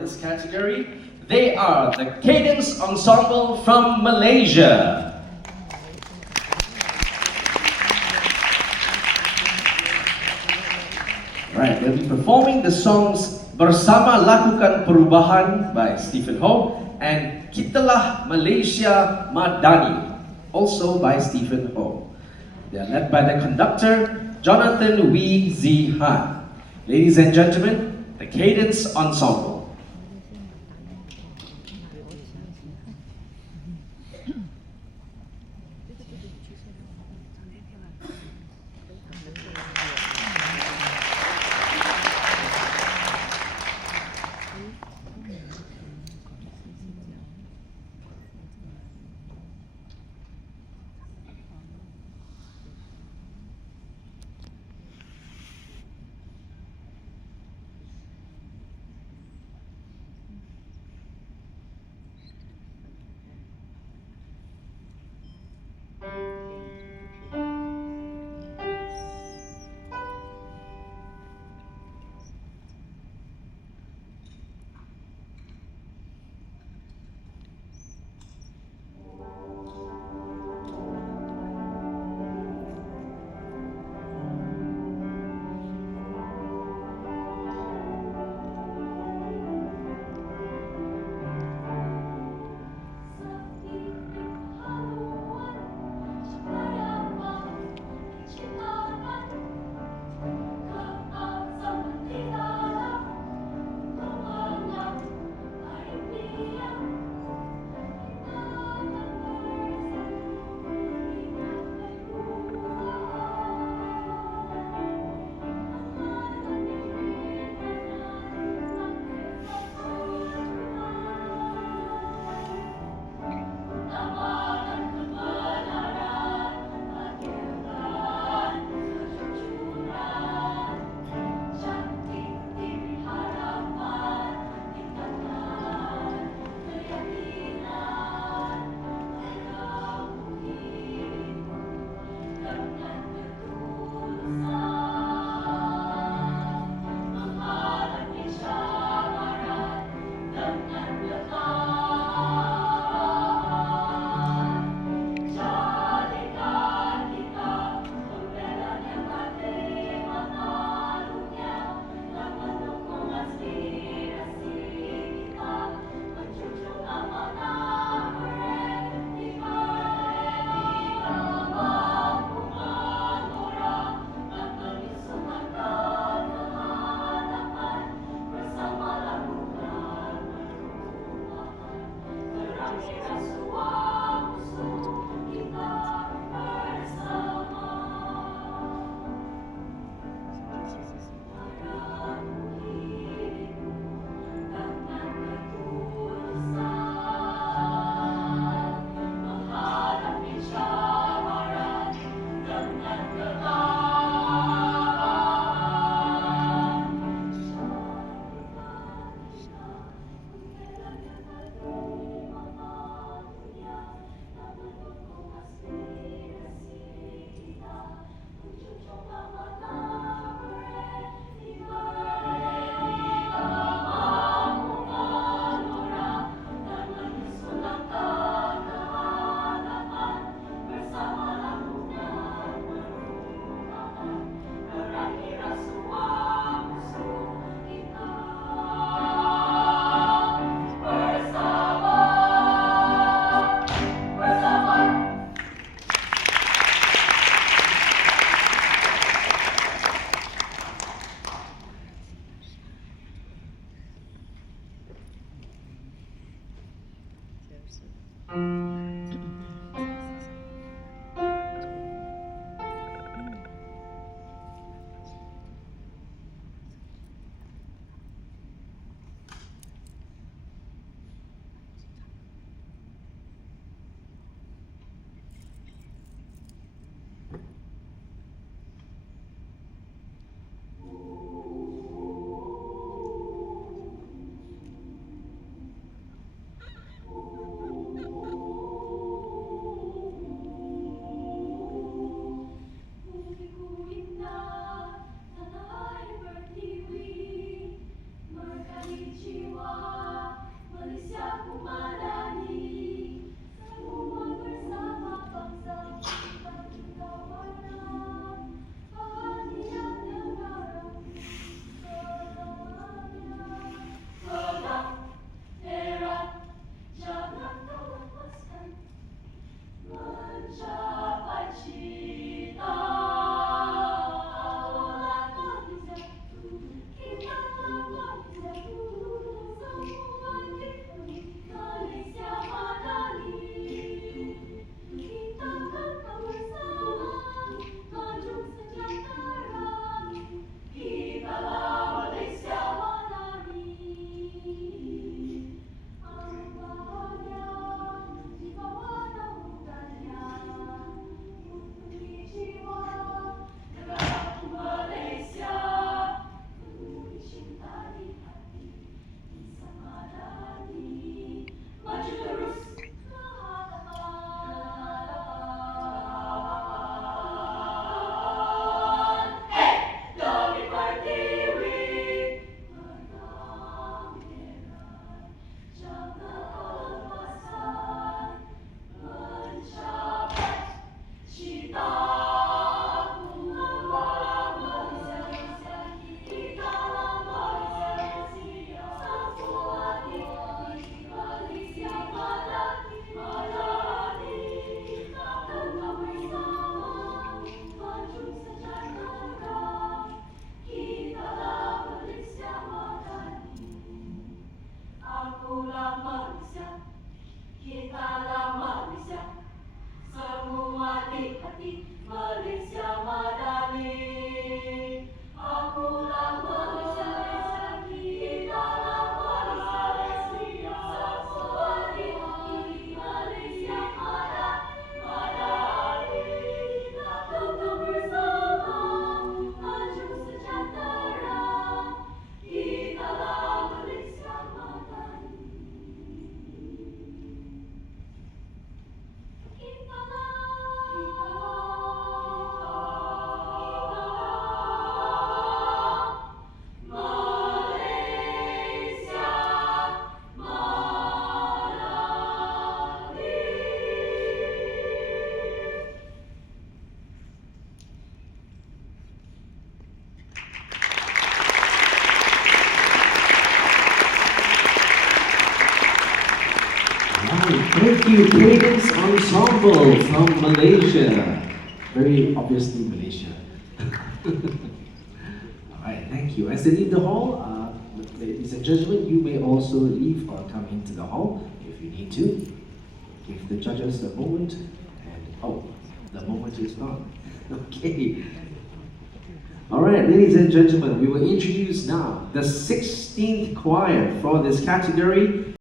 this category. They are the Cadence Ensemble from Malaysia. Right, they'll be performing the songs Bersama Lakukan Perubahan by Stephen Ho and Kitalah Malaysia Madani, also by Stephen Ho. They are led by the conductor, Jonathan Wee Zi Han. Ladies and gentlemen, the Cadence Ensemble. Malaysia ku madani, semua bersama bangsa kita kita warna, bahagia negara selamanya. Tenang, merah, jangan kau lepaskan, mencapai cita. Kaulah Malaysia, kita Malaysia, semua diberi Malaysia madani. Kita akan bersama, maju sejahtera. Kitalah Malaysia madani. Bahagia di bawah naungannya, untuk jiwa negaraku Malaysia, penuh cinta di hati, bisa madani, maju terus ke hadapan. Demi Pertiwi, benang merah, jangan kau lepaskan, mencapai citaku. Malaysia, kitalah Malaysia, semua diberi Malaysia madani, madani. Kita tetap bersama, maju sejahtera. Kitalah Malaysia madani. Akulah Malaysia, kitalah Malaysia, semua di hati Malaysia madani. Akulah Malaysia, kitalah Malaysia, semua di hati Malaysia madani, madani. Kita tetap bersama, maju sejahtera. Kitalah Malaysia madani. Right, thank you, Cadence Ensemble from Malaysia. Very obviously Malaysia. Alright, thank you. As they leave the hall, ladies and gentlemen, you may also leave or come into the hall if you need to. Give the judges a moment, and the moment is gone. Okay. Alright, ladies and gentlemen, we will introduce now the 16th choir for this category.